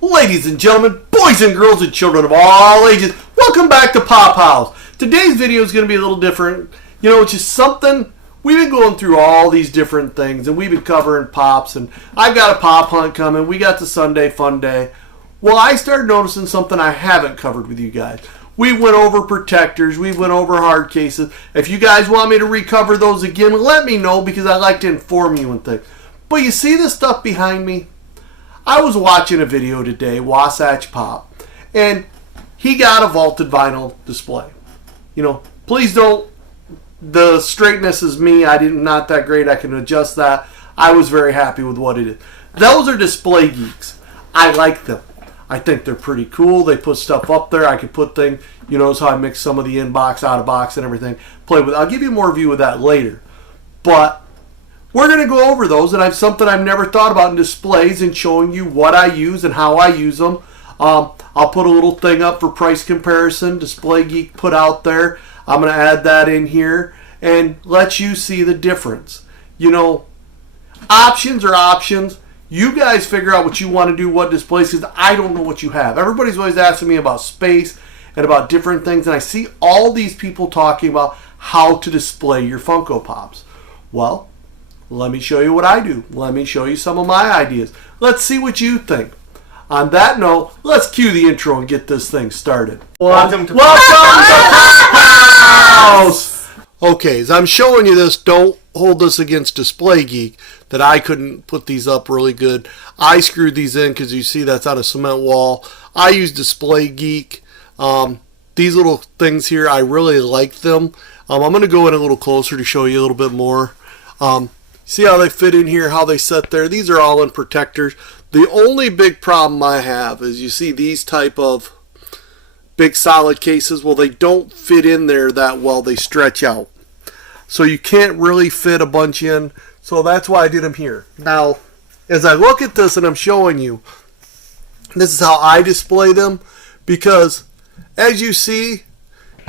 Ladies and gentlemen, boys and girls and children of all ages, welcome back to Pop House. Today's video is going to be a little different. You know, it's just something, we've been going through all these different things and we've been covering pops, and I've got a pop hunt coming. We got the Sunday Fun Day. Well, I started noticing something I haven't covered with you guys. We went over protectors, we went over hard cases. If you guys want me to recover those again, let me know, because I like to inform you and things. But you see this stuff behind me? I was watching a video today, Wasatch Pop, and he got a vaulted vinyl display. You know, please don't, the straightness is me, not that great, I can adjust that. I was very happy with what it is. Those are Display Geeks. I like them. I think they're pretty cool. They put stuff up there. I could put things, you notice how I mix some of the in-box, out-of-box and everything. Play with. I'll give you more review of that later. But we're going to go over those, and I have something I've never thought about in displays and showing you what I use and how I use them. I'll put a little thing up for price comparison. Display Geek put out there. I'm going to add that in here and let you see the difference. You know, options are options. You guys figure out what you want to do, what displays, because I don't know what you have. Everybody's always asking me about space and about different things, and I see all these people talking about how to display your Funko Pops. Well, let me show you what I do. Let me show you some of my ideas. Let's see what you think. On that note, let's cue the intro and get this thing started. Welcome to House! Okay, as I'm showing you this, don't hold this against Display Geek that I couldn't put these up really good. I screwed these in because you see that's on a cement wall. I use Display Geek. These little things here, I really like them. I'm going to go in a little closer to show you a little bit more. See how they fit in here, how they set there. These are all in protectors. The only big problem I have is you see these type of big solid cases. Well, they don't fit in there that well. They stretch out. So you can't really fit a bunch in. So that's why I did them here. Now, as I look at this and I'm showing you, this is how I display them. Because as you see,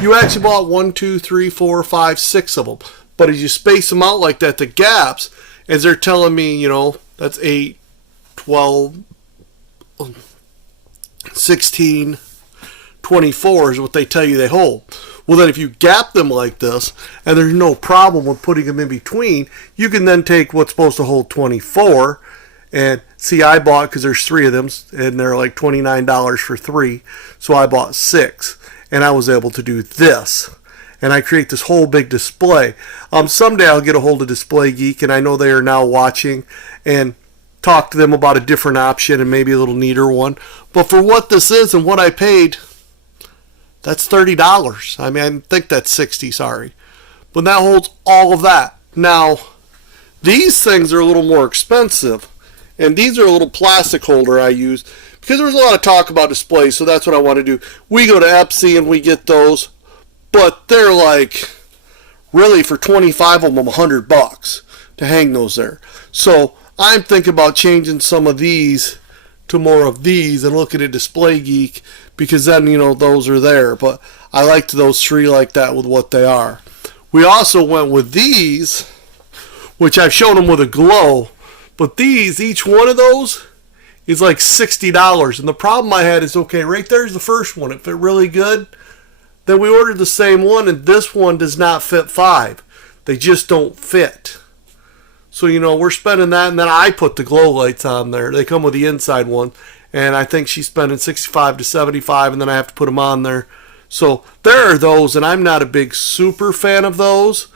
you actually bought 1, 2, 3, 4, 5, 6 of them. But as you space them out like that, the gaps, as they're telling me, you know, that's 8, 12, 16, 24 is what they tell you they hold. Well, then if you gap them like this, and there's no problem with putting them in between, you can then take what's supposed to hold 24, and see, I bought, because there's 3 of them, and they're like $29 for 3, so I bought 6, and I was able to do this. And I create this whole big display. Someday I'll get a hold of Display Geek, and I know they are now watching, and talk to them about a different option and maybe a little neater one. But for what this is and what I paid, that's $30. I mean, I think that's $60, sorry. But that holds all of that. Now, these things are a little more expensive, and these are a little plastic holder I use, because there's a lot of talk about displays, so that's what I want to do. We go to Epsi and we get those. But they're like, really, for 25 of them, $100 to hang those there. So I'm thinking about changing some of these to more of these and looking at Display Geek, because then, you know, those are there. But I liked those 3 like that with what they are. We also went with these, which I've shown them with a glow. But these, each one of those is like $60. And the problem I had is, okay, right there's the first one. It fit really good. Then we ordered the same one, and this one does not fit 5. They just don't fit. So, you know, we're spending that, and then I put the glow lights on there. They come with the inside one, and I think she's spending $65 to $75, and then I have to put them on there. So there are those, and I'm not a big super fan of those,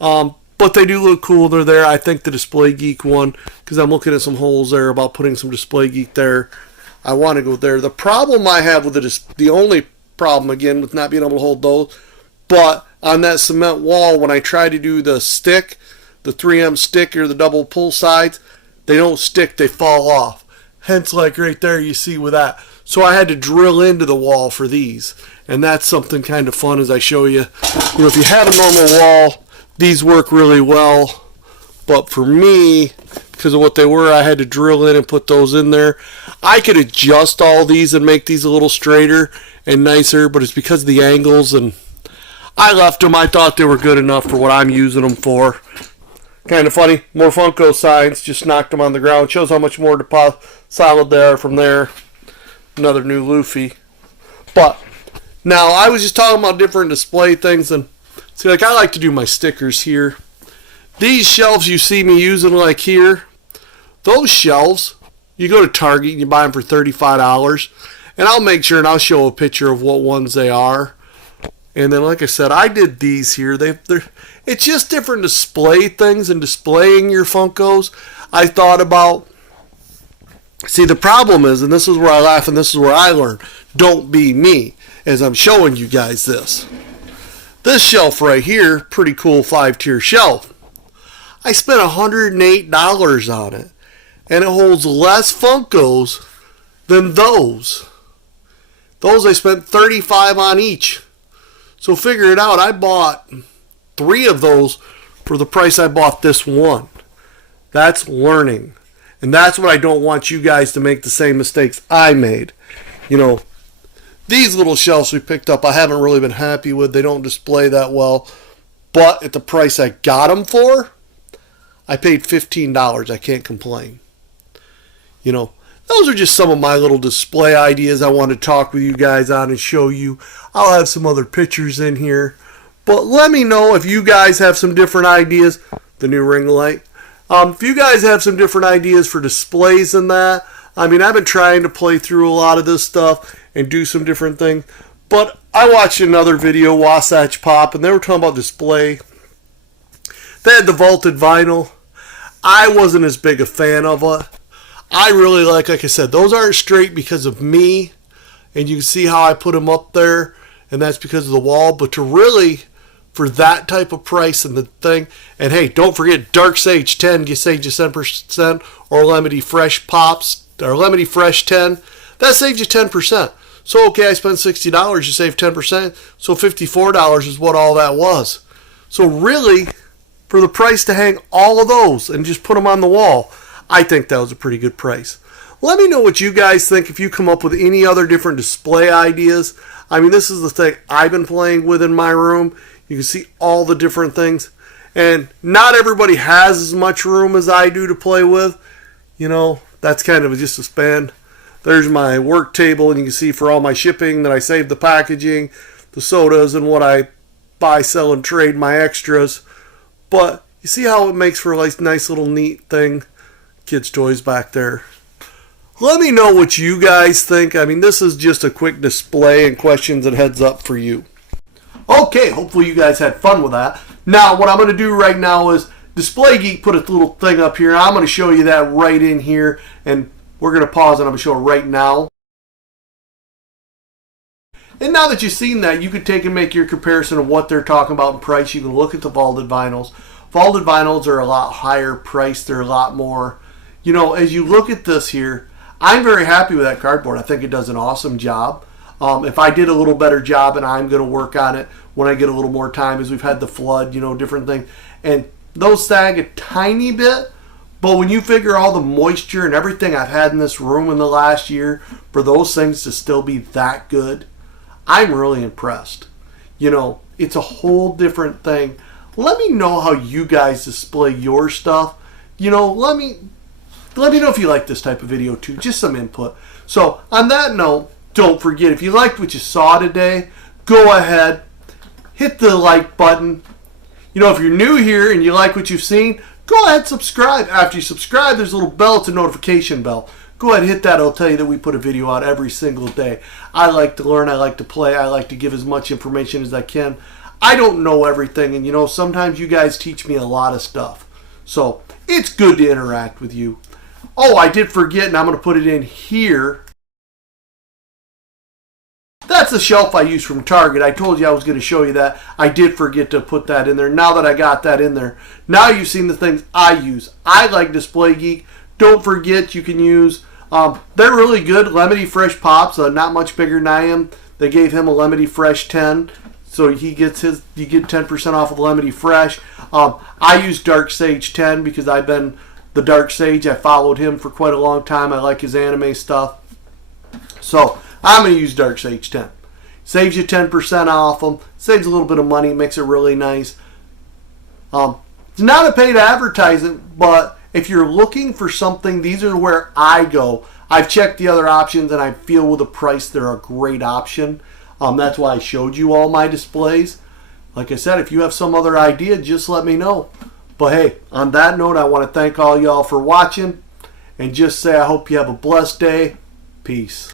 but they do look cool. They're there. I think the Display Geek one, because I'm looking at some holes there about putting some Display Geek there. I want to go there. The problem I have with the only problem again with not being able to hold those, but on that cement wall, when I try to do the stick, the 3M stick or the double pull sides, they don't stick, they fall off. Hence, like right there, you see with that. So I had to drill into the wall for these, and that's something kind of fun as I show you. You know, if you have a normal wall, these work really well, but for me, because of what they were, I had to drill in and put those in there. I could adjust all these and make these a little straighter and nicer, but it's because of the angles, and I left them. I thought they were good enough for what I'm using them for. Kind of funny, more Funko signs, just knocked them on the ground. Shows how much more solid they are from there. another new Luffy. But now I was just talking about different display things, and see, like I like to do my stickers here. These shelves you see me using like here, those shelves, you go to Target and you buy them for $35, and I'll make sure and I'll show a picture of what ones they are. And then, like I said, I did these here. It's just different display things and displaying your Funkos. I thought about. See, the problem is, and this is where I laugh and this is where I learn, don't be me, as I'm showing you guys this. This shelf right here, pretty cool 5-tier shelf. I spent $108 on it, and it holds less Funkos than those. Those I spent $35 on each. So figure it out, I bought 3 of those for the price I bought this one. That's learning. And that's what I don't want you guys to make the same mistakes I made. You know, these little shelves we picked up I haven't really been happy with. They don't display that well. But at the price I got them for, I paid $15. I can't complain. You know, those are just some of my little display ideas I want to talk with you guys on and show you. I'll have some other pictures in here. But let me know if you guys have some different ideas. The new ring light. If you guys have some different ideas for displays and that, I mean, I've been trying to play through a lot of this stuff and do some different things. But I watched another video, Wasatch Pop, and they were talking about display. They had the vaulted vinyl. I wasn't as big a fan of it. I really like I said, those aren't straight because of me. And you can see how I put them up there. And that's because of the wall. But to really, for that type of price and the thing. And hey, don't forget Dark Sage 10, you save you 10%, or Lemony Fresh Pops, or Lemony Fresh 10. That saves you 10%. So okay, I spent $60, you save 10%. So $54 is what all that was. So really, for the price to hang all of those and just put them on the wall, I think that was a pretty good price. Let me know what you guys think if you come up with any other different display ideas. I mean, this is the thing I've been playing with in my room. You can see all the different things. And not everybody has as much room as I do to play with. You know, that's kind of just a span. There's my work table, and you can see for all my shipping that I saved the packaging, the sodas, and what I buy, sell, and trade, my extras. But you see how it makes for a nice little neat thing. Kids' toys back there. Let me know what you guys think. I mean, this is just a quick display and questions and heads up for you. Okay, hopefully you guys had fun with that. Now, what I'm going to do right now is Display Geek put a little thing up here. I'm going to show you that right in here, and we're going to pause and I'm going to show it right now. And now that you've seen that, you can take and make your comparison of what they're talking about in price. You can look at the vaulted vinyls. Vaulted vinyls are a lot higher priced. They're a lot more, you know, as you look at this here, I'm very happy with that cardboard. I think it does an awesome job. If I did a little better job, and I'm going to work on it when I get a little more time, as we've had the flood, you know, different things. And those sag a tiny bit, but when you figure all the moisture and everything I've had in this room in the last year, for those things to still be that good, I'm really impressed. You know, it's a whole different thing. Let me know how you guys display your stuff. You know, let me know if you like this type of video too. Just some input. So on that note, don't forget, if you liked what you saw today, go ahead, hit the like button. You know, if you're new here and you like what you've seen, go ahead, subscribe. After you subscribe, there's a little bell. It's a notification bell. Go ahead and hit that. It'll tell you that we put a video out every single day. I like to learn. I like to play. I like to give as much information as I can. I don't know everything, and you know, sometimes you guys teach me a lot of stuff. So it's good to interact with you. Oh, I did forget, and I'm going to put it in here. That's the shelf I used from Target. I told you I was going to show you that. I did forget to put that in there. Now that I got that in there, now you've seen the things I use. I like Display Geek. Don't forget you can use, they're really good. Lemony Fresh Pops, not much bigger than I am. They gave him a Lemony Fresh 10. So he gets his, you get 10% off of Lemony Fresh. I use Dark Sage 10 because I've been the Dark Sage. I followed him for quite a long time. I like his anime stuff. So I'm going to use Dark Sage 10. Saves you 10% off them. Saves a little bit of money. Makes it really nice. It's not a paid advertisement, but if you're looking for something, these are where I go. I've checked the other options, and I feel with the price they're a great option. That's why I showed you all my displays. Like I said, if you have some other idea, just let me know. But hey, on that note, I want to thank all y'all for watching, and just say I hope you have a blessed day. Peace.